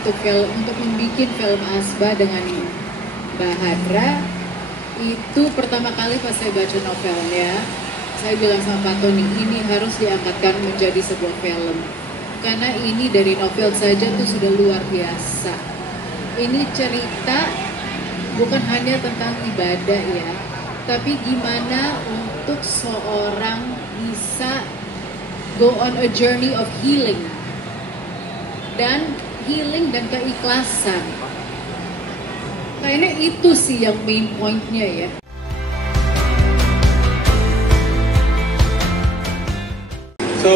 untuk membuat film Asba dengan Mbak Hadra itu pertama kali pas saya baca novelnya, saya bilang sama Pak Tony, ini harus diangkatkan menjadi sebuah film karena ini dari novel saja tuh sudah luar biasa. Ini cerita bukan hanya tentang ibadah ya, tapi gimana untuk seorang bisa go on a journey of healing dan keikhlasan. Kayaknya itu sih yang main pointnya ya. So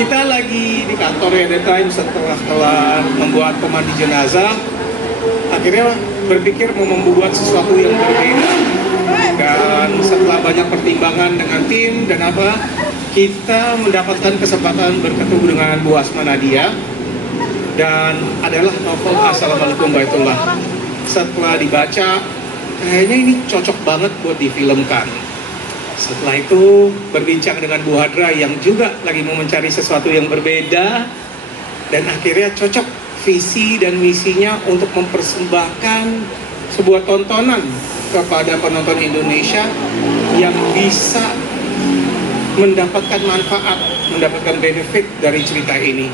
kita lagi di kantor ya, the time setelah membuat pemandi jenazah, akhirnya berpikir mau membuat sesuatu yang berbeda. Dan setelah banyak pertimbangan dengan tim dan kita mendapatkan kesempatan bertemu dengan Bu Asma Nadia dan adalah novel Assalamualaikum Baitullah. Setelah dibaca, kayaknya ini cocok banget buat difilmkan. Setelah itu berbincang dengan Bu Hadra yang juga lagi mau mencari sesuatu yang berbeda, dan akhirnya cocok visi dan misinya untuk mempersembahkan sebuah tontonan kepada penonton Indonesia yang bisa mendapatkan manfaat, mendapatkan benefit dari cerita ini.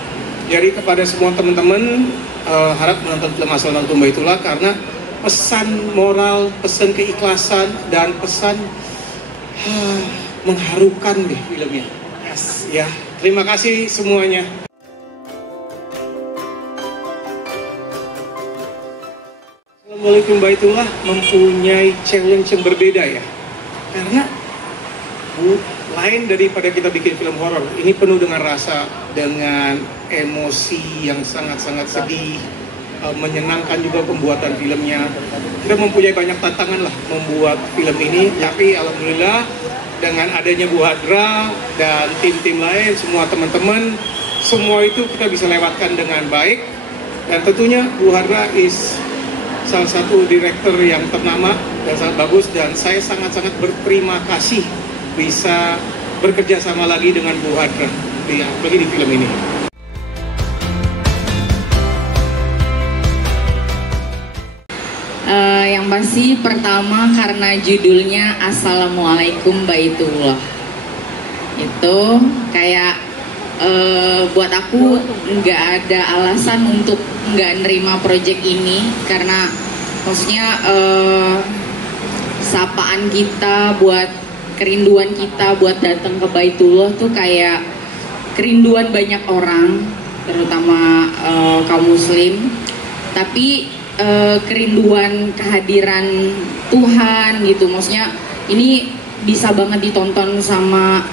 Jadi kepada semua teman-teman, harap menonton film Assalamualaikum Baitullah karena pesan moral, pesan keikhlasan, dan pesan mengharukan deh filmnya. Yes, ya. Terima kasih semuanya. Assalamualaikum Baitullah mempunyai challenge yang berbeda ya. Karena lain daripada kita bikin film horor, ini penuh dengan rasa, dengan emosi yang sangat-sangat sedih, menyenangkan juga pembuatan filmnya. Kita mempunyai banyak tantangan lah membuat film ini, tapi alhamdulillah dengan adanya Bu Hadra dan tim-tim lain, semua teman-teman, semua itu kita bisa lewatkan dengan baik. Dan tentunya Bu Hadra is salah satu direktur yang ternama dan sangat bagus, dan saya sangat-sangat berterima kasih bisa bekerja sama lagi dengan Bu Hadra apalagi di film ini. Yang pasti pertama karena judulnya Assalamualaikum Baitullah, itu kayak buat aku nggak ada alasan untuk nggak nerima project ini, karena maksudnya sapaan kita buat kerinduan kita buat datang ke Baitullah tuh kayak kerinduan banyak orang, terutama kaum muslim, tapi kerinduan kehadiran Tuhan gitu. Maksudnya ini bisa banget ditonton sama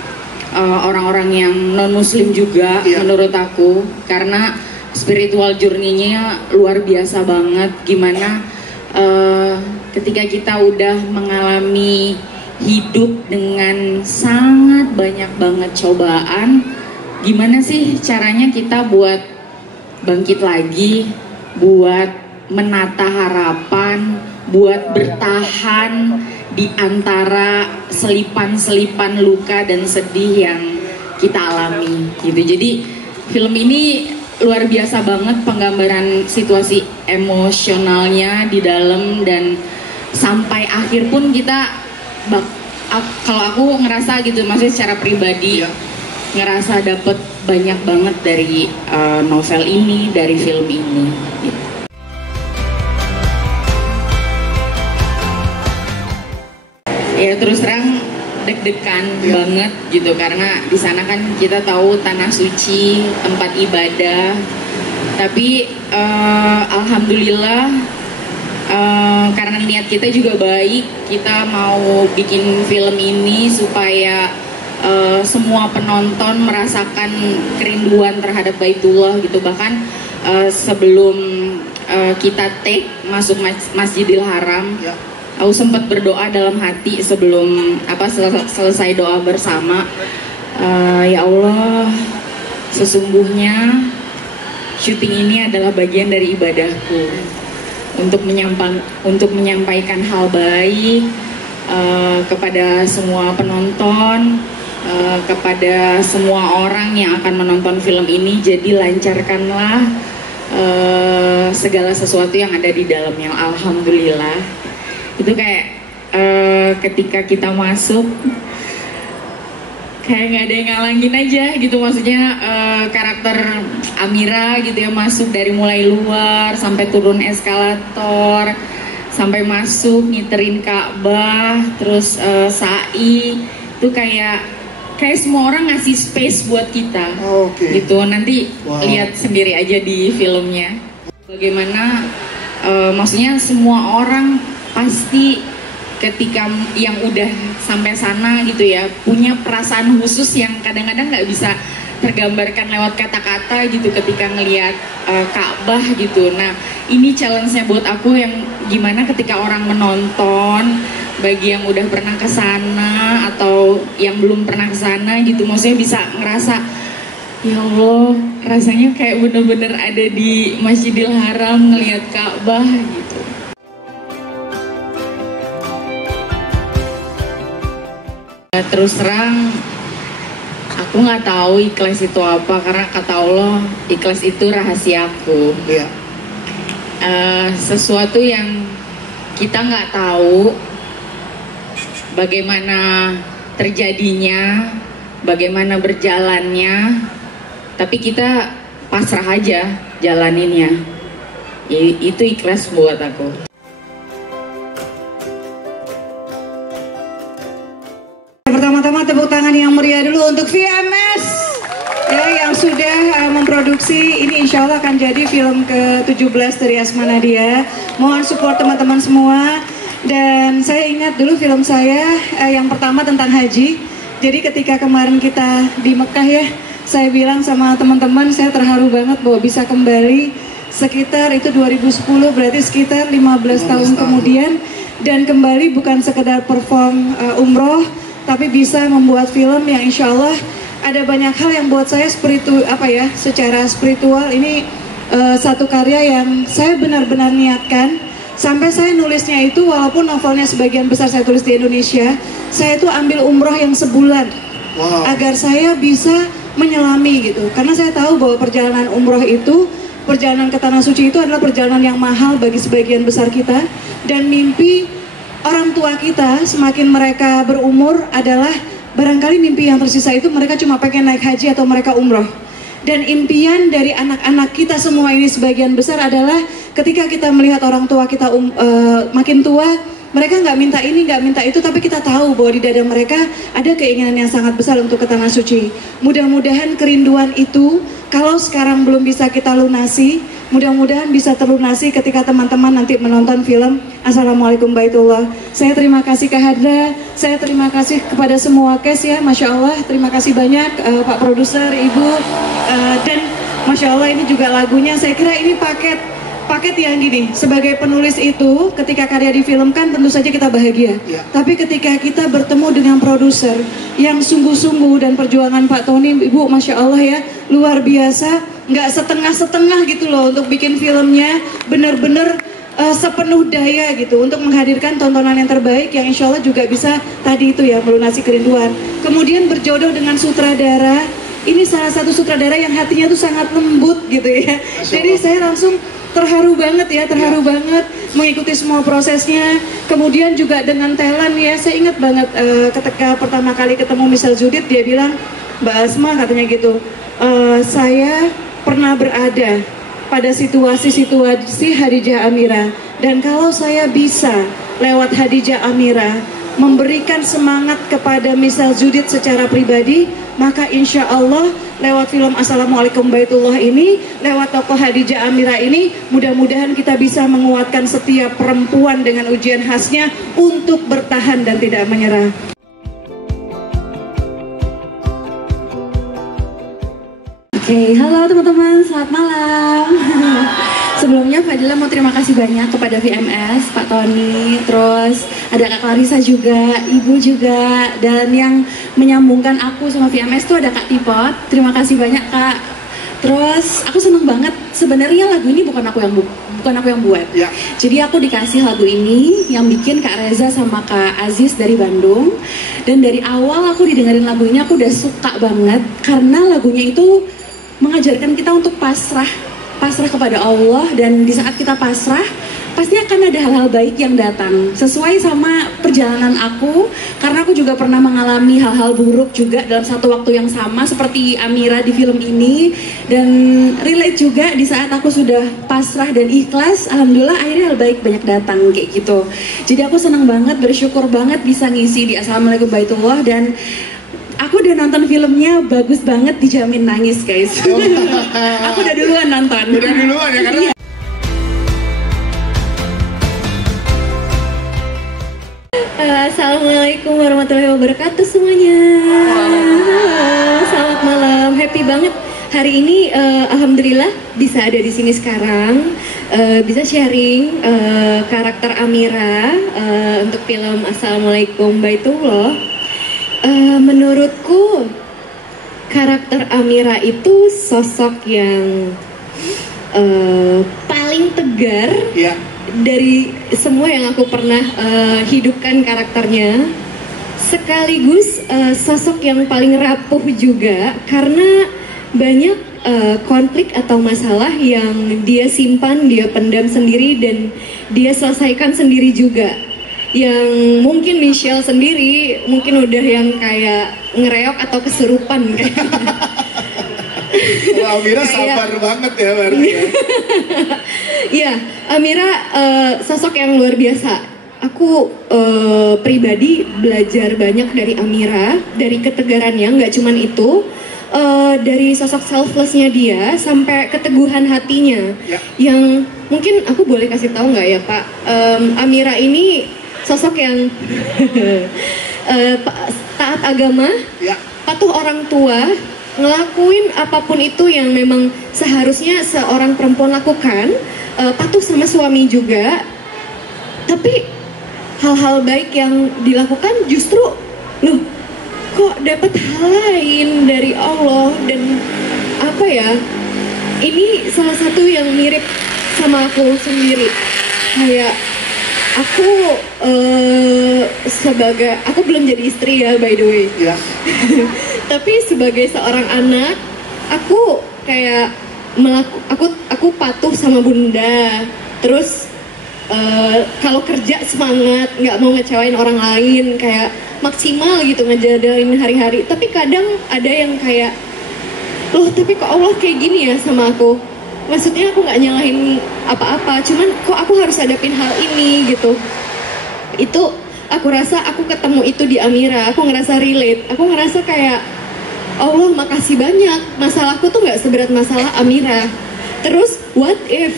orang-orang yang non muslim juga, menurut aku, karena spiritual journey-nya luar biasa banget. Gimana ketika kita udah mengalami hidup dengan sangat banyak banget cobaan, gimana sih caranya kita buat bangkit lagi, buat menata harapan, buat bertahan di antara selipan-selipan luka dan sedih yang kita alami gitu. Jadi film ini luar biasa banget penggambaran situasi emosionalnya di dalam, dan sampai akhir pun kita kalau aku ngerasa gitu, maksudnya secara pribadi ngerasa dapet banyak banget dari novel ini, dari film ini gitu. Ya terus terang deg-degan banget gitu, karena di sana kan kita tahu tanah suci, tempat ibadah, tapi alhamdulillah karena niat kita juga baik, kita mau bikin film ini supaya semua penonton merasakan kerinduan terhadap Baitullah gitu. Bahkan sebelum kita take masuk Masjidil Haram, aku sempat berdoa dalam hati sebelum selesai doa bersama, ya Allah, sesungguhnya syuting ini adalah bagian dari ibadahku untuk menyampaikan hal baik kepada semua penonton, kepada semua orang yang akan menonton film ini. Jadi lancarkanlah segala sesuatu yang ada di dalamnya. Alhamdulillah. Itu kayak ketika kita masuk kayak nggak ada yang ngalangin aja gitu, maksudnya karakter Amira gitu ya, masuk dari mulai luar sampai turun eskalator sampai masuk ngiterin Ka'bah, terus sa'i itu kayak semua orang ngasih space buat kita. Gitu. Nanti lihat sendiri aja di filmnya bagaimana maksudnya semua orang pasti ketika yang udah sampai sana gitu ya punya perasaan khusus yang kadang-kadang nggak bisa tergambarkan lewat kata-kata gitu ketika ngelihat Ka'bah gitu. Nah ini challenge-nya buat aku yang gimana ketika orang menonton, bagi yang udah pernah ke sana atau yang belum pernah ke sana gitu, maksudnya bisa ngerasa ya Allah rasanya kayak bener-bener ada di Masjidil Haram ngelihat Ka'bah gitu. Terus terang aku nggak tahu ikhlas itu apa, karena kata Allah ikhlas itu rahasiaku. Sesuatu yang kita nggak tahu bagaimana terjadinya, bagaimana berjalannya, tapi kita pasrah aja jalaninnya. Itu ikhlas buat aku. Pertama-tama tepuk tangan yang meriah dulu untuk VMS ya, yang sudah memproduksi ini, insya Allah akan jadi film ke-17 dari Asma Nadia. Mohon support teman-teman semua. Dan saya ingat dulu film saya yang pertama tentang haji. Jadi ketika kemarin kita di Mekah ya, saya bilang sama teman-teman saya terharu banget bahwa bisa kembali sekitar itu 2010, berarti sekitar 15 tahun kemudian, dan kembali bukan sekedar perform umroh, tapi bisa membuat film yang insya Allah ada banyak hal yang buat saya secara spiritual ini satu karya yang saya benar-benar niatkan. Sampai saya nulisnya itu walaupun novelnya sebagian besar saya tulis di Indonesia, saya itu ambil umroh yang sebulan agar saya bisa menyelami gitu. Karena saya tahu bahwa perjalanan umroh itu, perjalanan ke Tanah Suci itu adalah perjalanan yang mahal bagi sebagian besar kita, dan mimpi orang tua kita semakin mereka berumur adalah barangkali mimpi yang tersisa itu mereka cuma pengen naik haji atau mereka umroh. Dan impian dari anak-anak kita semua ini sebagian besar adalah ketika kita melihat orang tua kita makin tua, mereka nggak minta ini, nggak minta itu, tapi kita tahu bahwa di dada mereka ada keinginan yang sangat besar untuk ke Tanah Suci. Mudah-mudahan kerinduan itu, kalau sekarang belum bisa kita lunasi, mudah-mudahan bisa terlunasi ketika teman-teman nanti menonton film Assalamualaikum Baitullah. Saya terima kasih Kak Hadra, saya terima kasih kepada semua cast ya, Masya Allah, terima kasih banyak Pak Produser, Ibu, dan Masya Allah ini juga lagunya, saya kira ini paket yang gini, sebagai penulis itu ketika karya difilmkan tentu saja kita bahagia, tapi ketika kita bertemu dengan produser yang sungguh-sungguh, dan perjuangan Pak Tony, Ibu Masya Allah ya, luar biasa, nggak setengah-setengah gitu loh untuk bikin filmnya, bener-bener sepenuh daya gitu untuk menghadirkan tontonan yang terbaik yang insya Allah juga bisa tadi itu ya melunasi kerinduan. Kemudian berjodoh dengan sutradara, ini salah satu sutradara yang hatinya tuh sangat lembut gitu ya, jadi saya langsung terharu banget ya, terharu banget mengikuti semua prosesnya. Kemudian juga dengan talent ya, saya ingat banget ketika pertama kali ketemu Michelle Judith, dia bilang, Mbak Asma katanya gitu, saya pernah berada pada situasi Hadijah Amira, dan kalau saya bisa lewat Hadijah Amira memberikan semangat kepada Michelle Judith secara pribadi, maka insya Allah lewat film Assalamualaikum Baitullah ini, lewat tokoh Hadijah Amira ini, mudah-mudahan kita bisa menguatkan setiap perempuan dengan ujian khasnya untuk bertahan dan tidak menyerah. Oke, halo teman-teman, selamat malam. Sebelumnya Fadila mau terima kasih banyak kepada VMS, Pak Tony, terus ada Kak Clarissa juga, Ibu juga, dan yang menyambungkan aku sama VMS tuh ada Kak Tipot. Terima kasih banyak Kak. Terus aku seneng banget, sebenarnya lagu ini bukan aku yang buat. Ya. Jadi aku dikasih lagu ini yang bikin Kak Reza sama Kak Aziz dari Bandung. Dan dari awal aku didengerin lagu ini aku udah suka banget karena lagunya itu mengajarkan kita untuk pasrah pasrah kepada Allah, dan di saat kita pasrah pasti akan ada hal-hal baik yang datang sesuai sama perjalanan aku, karena aku juga pernah mengalami hal-hal buruk juga dalam satu waktu yang sama seperti Amira di film ini, dan relate juga di saat aku sudah pasrah dan ikhlas, alhamdulillah akhirnya hal baik banyak datang kayak gitu. Jadi aku senang banget, bersyukur banget bisa ngisi di Assalamualaikum Baitullah, dan aku udah nonton filmnya, bagus banget, dijamin nangis guys. Aku udah duluan nonton. Udah duluan ya karena. Iya. Assalamualaikum warahmatullahi wabarakatuh semuanya. Selamat malam, happy banget hari ini. Alhamdulillah bisa ada di sini sekarang, bisa sharing karakter Amira untuk film Assalamualaikum Baitullah. Menurutku karakter Amira itu sosok yang paling tegar. Ya. Dari semua yang aku pernah hidupkan karakternya, sekaligus sosok yang paling rapuh juga karena banyak konflik atau masalah yang dia simpan, dia pendam sendiri dan dia selesaikan sendiri juga. Yang mungkin Michelle sendiri mungkin udah yang kayak ngereok atau kesurupan kayak. Amira sabar banget ya berarti ya. Iya, Amira sosok yang luar biasa. Aku pribadi belajar banyak dari Amira, dari ketegarannya, nggak cuman itu, dari sosok selflessnya dia sampai keteguhan hatinya. Ya. Yang mungkin aku boleh kasih tahu nggak ya Pak, Amira ini sosok yang taat agama, Ya. patuh orang tua, ngelakuin apapun itu yang memang seharusnya seorang perempuan lakukan, patuh sama suami juga. Tapi hal-hal baik yang dilakukan justru loh kok dapat hal lain dari Allah, dan apa ya, ini salah satu yang mirip sama aku sendiri. Kayak aku aku belum jadi istri ya by the way. Ya. Tapi sebagai seorang anak, aku kayak aku patuh sama bunda. Terus kalau kerja semangat, nggak mau ngecewain orang lain, kayak maksimal gitu ngejalanin hari-hari. Tapi kadang ada yang kayak, loh tapi kok Allah kayak gini ya sama aku? Maksudnya aku nggak nyalahin apa-apa, cuman kok aku harus hadapin hal ini gitu. Itu aku rasa aku ketemu itu di Amira. Aku ngerasa relate, aku ngerasa kayak Allah makasih banyak, masalahku tuh nggak seberat masalah Amira. Terus what if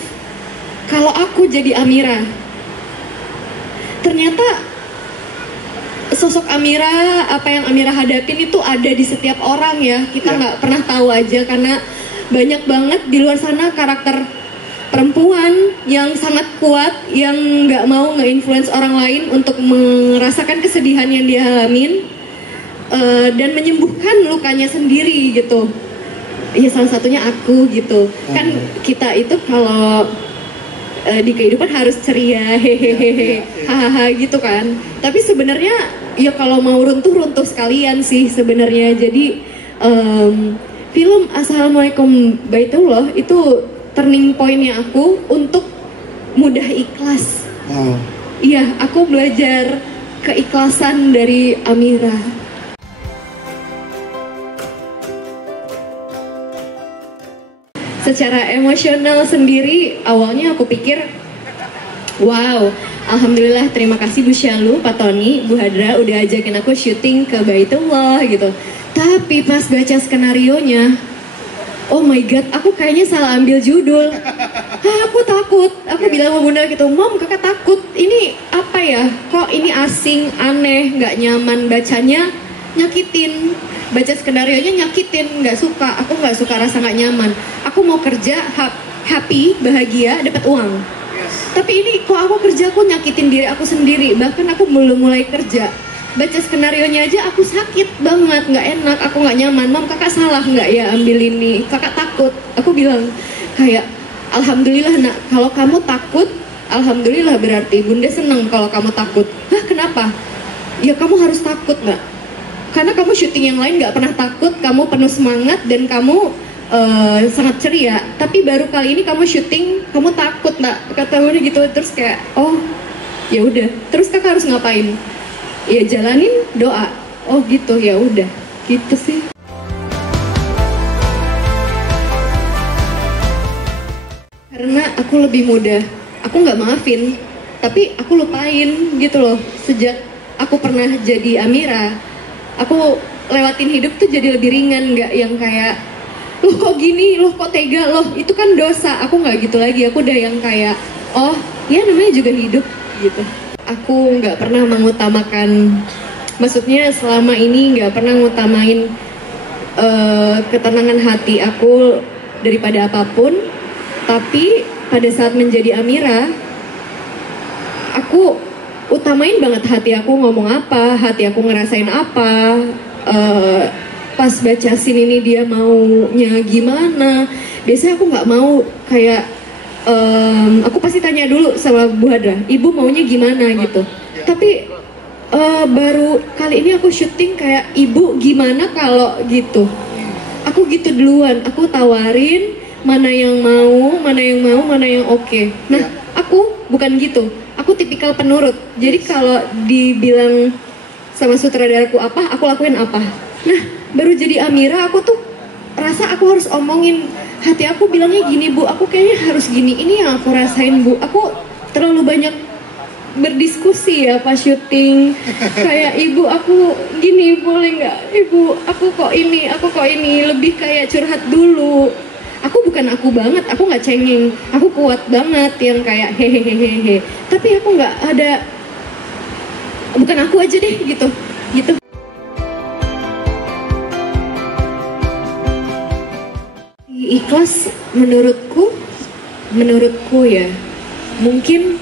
kalau aku jadi Amira? Ternyata sosok Amira, apa yang Amira hadapin itu ada di setiap orang ya. Kita nggak pernah tahu aja karena banyak banget di luar sana karakter perempuan yang sangat kuat, yang nggak mau nge-influence orang lain untuk merasakan kesedihan yang dia alamin. Dan menyembuhkan lukanya sendiri gitu. Ya salah satunya aku gitu. Kan kita itu kalau di kehidupan harus ceria, hehehe, hahaha gitu kan. Tapi sebenarnya ya kalau mau runtuh sekalian sih sebenarnya. Jadi film Assalamualaikum Baitullah itu turning pointnya aku untuk mudah ikhlas. Iya, aku belajar keikhlasan dari Amira. Secara emosional sendiri, awalnya aku pikir, wow, alhamdulillah terima kasih Bu Syalu, Pak Tony, Bu Hadra udah ajakin aku syuting ke Baitullah gitu. Tapi pas baca skenarionya, oh my god, aku kayaknya salah ambil judul. Aku takut, aku bilang sama Bunda gitu, Mom kakak takut, ini apa ya, kok ini asing, aneh, nggak nyaman bacanya, nyakitin. Baca skenarionya nyakitin, nggak suka, aku nggak suka rasa nggak nyaman. Aku mau kerja happy, bahagia, dapat uang. Tapi ini kok aku kerja aku nyakitin diri aku sendiri. Bahkan aku belum mulai kerja, baca skenarionya aja aku sakit banget, nggak enak, aku nggak nyaman. Mom kakak salah nggak ya ambil ini? Kakak takut. Aku bilang kayak alhamdulillah nak, kalau kamu takut, alhamdulillah berarti Bunda senang kalau kamu takut. Hah kenapa? Ya kamu harus takut nak. Karena kamu syuting yang lain gak pernah takut, kamu penuh semangat dan kamu sangat ceria, tapi baru kali ini kamu syuting, kamu takut nggak? Kata gue gitu, terus kayak, oh ya udah. Terus kakak harus ngapain? Ya jalanin doa. Oh gitu, ya udah, gitu sih. Karena aku lebih mudah, aku nggak maafin, tapi aku lupain gitu loh. Sejak aku pernah jadi Amira, aku lewatin hidup tuh jadi lebih ringan, nggak yang kayak loh kok gini, loh kok tega, loh itu kan dosa. Aku nggak gitu lagi, aku udah yang kayak oh ya namanya juga hidup gitu. Aku nggak pernah mengutamakan, maksudnya selama ini nggak pernah ngutamain ketenangan hati aku daripada apapun. Tapi pada saat menjadi Amira, aku utamain banget hati aku ngomong apa, hati aku ngerasain apa. Pas baca scene ini dia maunya gimana. Biasanya aku nggak mau kayak, aku pasti tanya dulu sama Bu Hadra, ibu maunya gimana gitu. Tapi baru kali ini aku syuting kayak, ibu gimana kalau gitu. Aku gitu duluan, aku tawarin mana yang mau, mana yang oke. Nah, aku bukan gitu. Aku tipikal penurut. Jadi kalau dibilang sama sutradaraku apa, aku lakuin apa. Nah, baru jadi Amira, aku tuh rasa aku harus omongin. Hati aku bilangnya gini, Bu, aku kayaknya harus gini. Ini yang aku rasain, Bu. Aku terlalu banyak berdiskusi ya pas syuting. Kayak, ibu aku gini, boleh nggak? Ibu, aku kok ini. Lebih kayak curhat dulu. Aku bukan aku banget, aku nggak cengeng, aku kuat banget yang kayak hehehehe. Tapi aku nggak ada, bukan aku aja deh gitu. Ikhlas menurutku ya, mungkin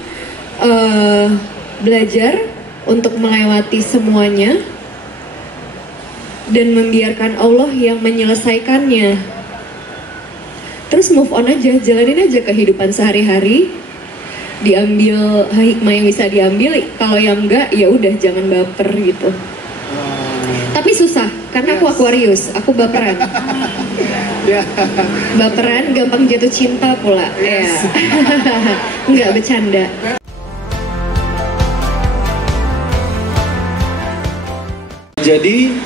belajar untuk melewati semuanya dan membiarkan Allah yang menyelesaikannya. Terus move on aja, jalanin aja kehidupan sehari-hari, diambil hikmah yang bisa diambil, kalau yang enggak ya udah jangan baper gitu. Tapi susah, karena aku Aquarius, aku baperan. Baperan, gampang jatuh cinta pula. Ya. Enggak bercanda. Jadi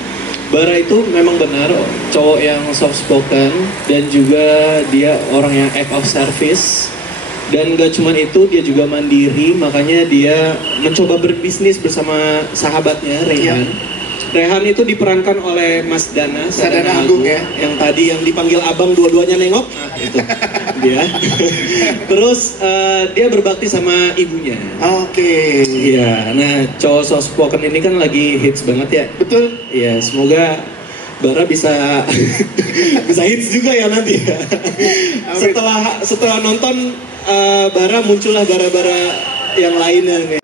Bara itu memang benar cowok yang soft spoken dan juga dia orang yang act of service, dan gak cuman itu, dia juga mandiri, makanya dia mencoba berbisnis bersama sahabatnya Rehan. Rehan itu diperankan oleh Mas Dana Sadana Agung ya, yang tadi yang dipanggil abang dua-duanya nengok, nah itu dia. Terus dia berbakti sama ibunya. Oke. Iya, nah cowok soft spoken ini kan lagi hits banget ya. Betul. Iya, semoga Bara bisa bisa hits juga ya nanti. Setelah nonton Bara muncullah bara-bara yang lainnya nih.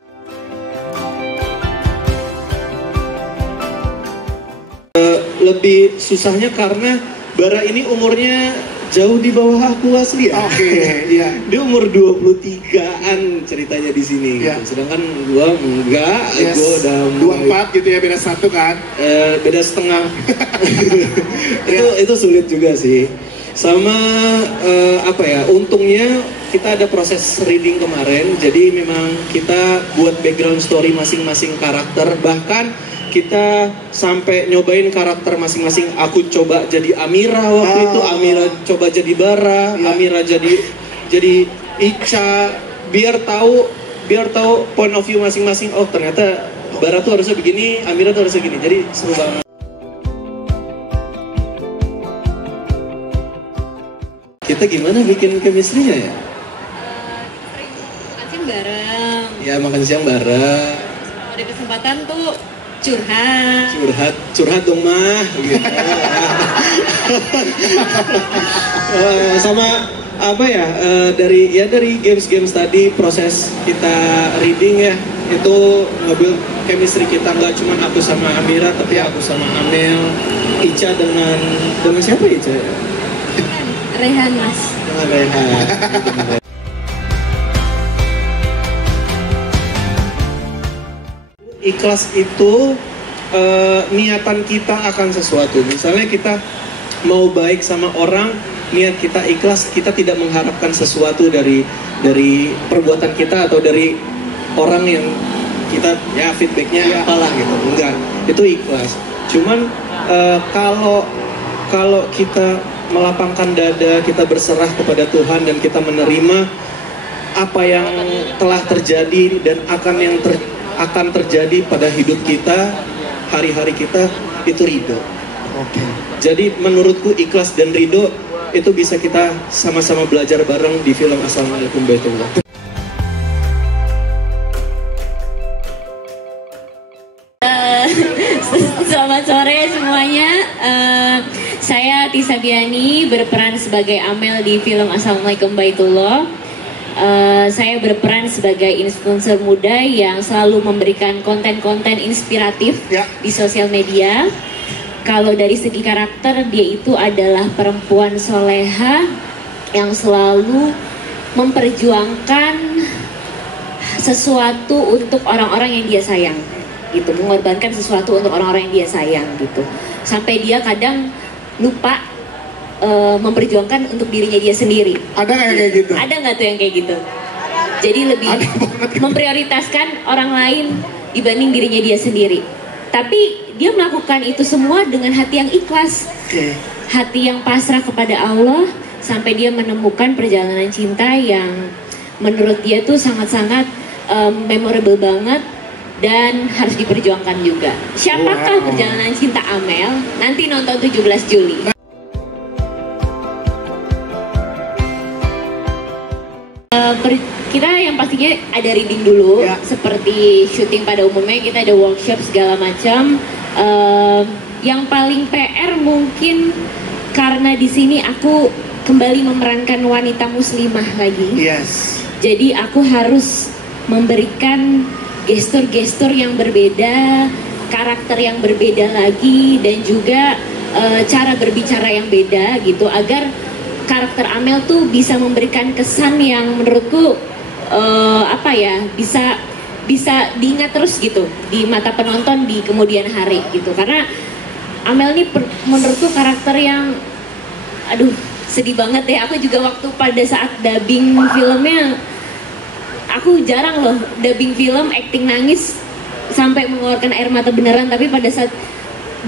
Lebih susahnya karena Bara ini umurnya jauh di bawah aku asli ya. Oke, iya. Dia umur 23-an ceritanya di sini gitu. Sedangkan gua enggak, gua udah 24 gitu ya, beda 1 kan. Beda setengah. itu sulit juga sih. Sama apa ya, untungnya kita ada proses reading kemarin, jadi memang kita buat background story masing-masing karakter, bahkan kita sampai nyobain karakter masing-masing. Aku coba jadi Amira waktu itu, Amira coba jadi Bara, Amira jadi Ica, biar tahu point of view masing-masing. Oh ternyata Bara tuh harusnya begini, Amira tuh harusnya gini. Jadi seru banget. Kita gimana bikin chemistry-nya ya? Makan siang bareng. Ya makan siang bareng. Kalau ada kesempatan tuh curhat dong mah gitu. Sama apa ya, dari games tadi, proses kita reading ya, itu nge-build chemistry kita, nggak cuma aku sama Amira, tapi aku sama Amel, Ica dengan siapa Ica? Rehan mas. Dengan Rehan. Ikhlas itu niatan kita akan sesuatu. Misalnya kita mau baik sama orang, niat kita ikhlas, kita tidak mengharapkan sesuatu dari perbuatan kita atau dari orang yang kita ya feedbacknya apalah gitu, enggak, itu ikhlas. Cuman kalau kita melapangkan dada, kita berserah kepada Tuhan dan kita menerima apa yang telah terjadi dan akan terjadi pada hidup kita, hari-hari kita, itu ridho. Jadi menurutku ikhlas dan ridho itu bisa kita sama-sama belajar bareng di film Assalamualaikum Baitullah. Selamat sore semuanya. Saya Tisa Biani, berperan sebagai Amel di film Assalamualaikum Baitullah. Saya berperan sebagai influencer muda yang selalu memberikan konten-konten inspiratif di sosial media. Kalau dari segi karakter, dia itu adalah perempuan soleha yang selalu memperjuangkan sesuatu untuk orang-orang yang dia sayang, gitu, mengorbankan sesuatu untuk orang-orang yang dia sayang, gitu, sampai dia kadang lupa memperjuangkan untuk dirinya dia sendiri. Ada nggak kayak gitu? Ada nggak tuh yang kayak gitu? Jadi lebih memprioritaskan orang lain dibanding dirinya dia sendiri. Tapi dia melakukan itu semua dengan hati yang ikhlas, hati yang pasrah kepada Allah, sampai dia menemukan perjalanan cinta yang menurut dia tuh sangat-sangat memorable banget dan harus diperjuangkan juga. Siapakah perjalanan cinta Amel? Nanti nonton 17 Juli. Kita yang pastinya ada reading dulu, seperti syuting pada umumnya, kita ada workshop segala macam. Yang paling PR mungkin karena di sini aku kembali memerankan wanita muslimah lagi. Jadi aku harus memberikan gestur-gestur yang berbeda, karakter yang berbeda lagi, dan juga cara berbicara yang beda gitu, agar karakter Amel tuh bisa memberikan kesan yang menurutku bisa diingat terus gitu di mata penonton di kemudian hari gitu. Karena Amel ini menurutku karakter yang sedih banget ya. Aku juga waktu pada saat dubbing filmnya, aku jarang loh dubbing film acting nangis sampai mengeluarkan air mata beneran, tapi pada saat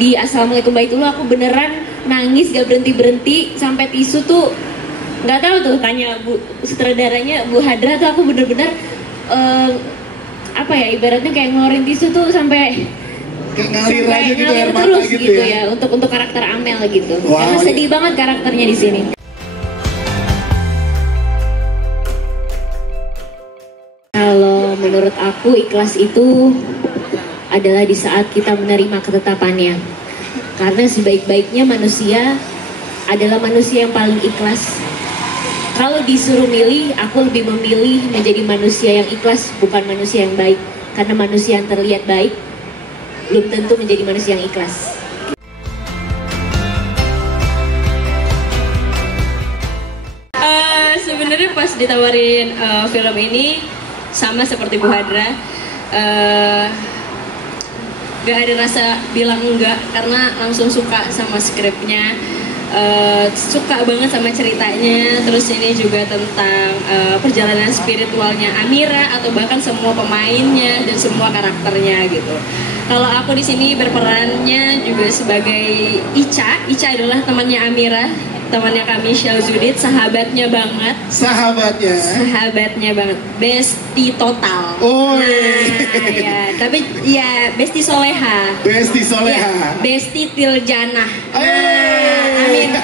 di Assalamualaikum Baitullah aku beneran nangis gak berhenti sampai tisu tuh nggak tahu tuh, tanya Bu sutradaranya Bu Hadra tuh, aku bener-bener ibaratnya kayak ngeluarin tisu tuh sampai ngalir aja gitu, air mata terus gitu ya untuk karakter Amel gitu. Karena sedih banget karakternya di sini. Kalau menurut aku ikhlas itu adalah di saat kita menerima ketetapannya. Karena sebaik-baiknya manusia adalah manusia yang paling ikhlas. Kalau disuruh milih, aku lebih memilih menjadi manusia yang ikhlas, bukan manusia yang baik. Karena manusia yang terlihat baik belum tentu menjadi manusia yang ikhlas. Sebenarnya pas ditawarin film ini sama seperti Bu Hadra, gak ada rasa bilang enggak karena langsung suka sama skripnya, suka banget sama ceritanya. Terus ini juga tentang perjalanan spiritualnya Amira atau bahkan semua pemainnya dan semua karakternya gitu. Kalau aku di sini berperannya juga sebagai Ica. Ica adalah temannya Amira, temannya kami Syalzudit, sahabatnya banget. Sahabatnya banget, bestie total. Ya, tapi ya bestie soleha. Ya, bestie Tiljanah. Amin.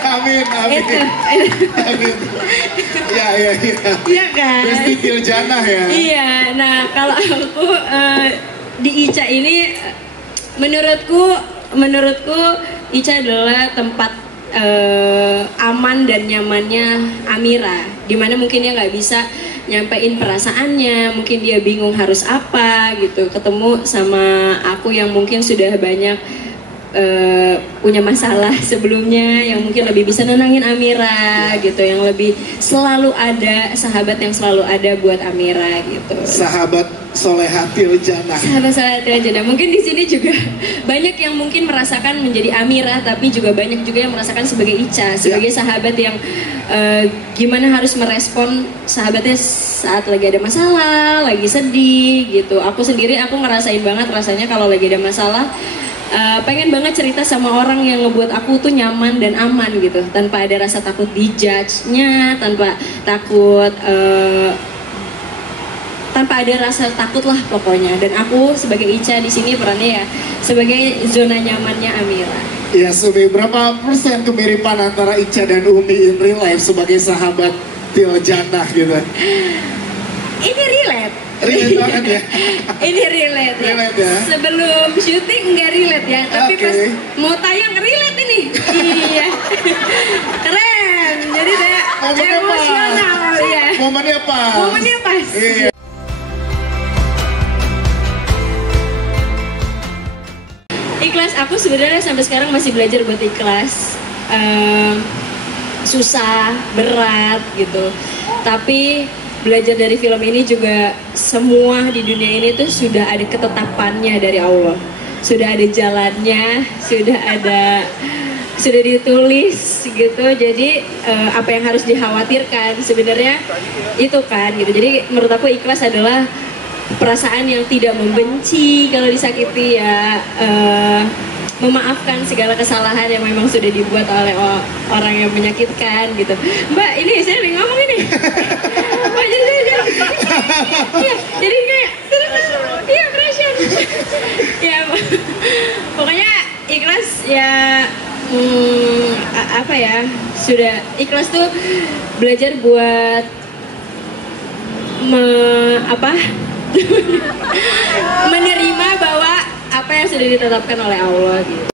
Iya kan? Bestie Tiljanah ya. Iya. Nah, kalau aku di Ica ini menurutku Ica adalah tempat aman dan nyamannya Amira, dimana mungkin dia nggak bisa nyampein perasaannya, mungkin dia bingung harus apa gitu, ketemu sama aku yang mungkin sudah banyak punya masalah sebelumnya yang mungkin lebih bisa nenangin Amira gitu, yang lebih selalu ada, sahabat yang selalu ada buat Amira gitu. Sahabat Solehatil Jannah. Sahabat Solehatil Jannah. Mungkin di sini juga banyak yang mungkin merasakan menjadi Amira, tapi juga banyak juga yang merasakan sebagai Ica, sebagai sahabat yang gimana harus merespon sahabatnya saat lagi ada masalah, lagi sedih gitu. Aku sendiri aku ngerasain banget rasanya kalau lagi ada masalah. Pengen banget cerita sama orang yang ngebuat aku tuh nyaman dan aman gitu, tanpa ada rasa takut dijudge-nya, tanpa ada rasa takut lah pokoknya. Dan aku sebagai Ica di sini perannya ya sebagai zona nyamannya Amira. Ya Sumi, berapa persen kemiripan antara Ica dan Umi in real life sebagai sahabat Til Jannah gitu? Ini relate. Relate banget ya? Ini relate ya. Relate ya? Sebelum syuting nggak relate ya, tapi pas mau tayang relate ini. Iya. Keren. Jadi saya emosional ya. Momennya pas. Momennya pas. Iya. Ikhlas, aku sebenarnya sampai sekarang masih belajar buat ikhlas. Susah, berat gitu. Tapi belajar dari film ini juga semua di dunia ini tuh sudah ada ketetapannya dari Allah, sudah ada jalannya, sudah ditulis gitu. Jadi apa yang harus dikhawatirkan sebenarnya itu kan gitu. Jadi menurut aku ikhlas adalah perasaan yang tidak membenci kalau disakiti ya, memaafkan segala kesalahan yang memang sudah dibuat oleh orang yang menyakitkan gitu. Mbak, ini saya lagi ngomong ini. Mbak, jadi kayak iya pressure. Ya pokoknya ikhlas ya, apa ya, sudah ikhlas tuh belajar buat menerima bahwa apa yang sudah ditetapkan oleh Allah gitu.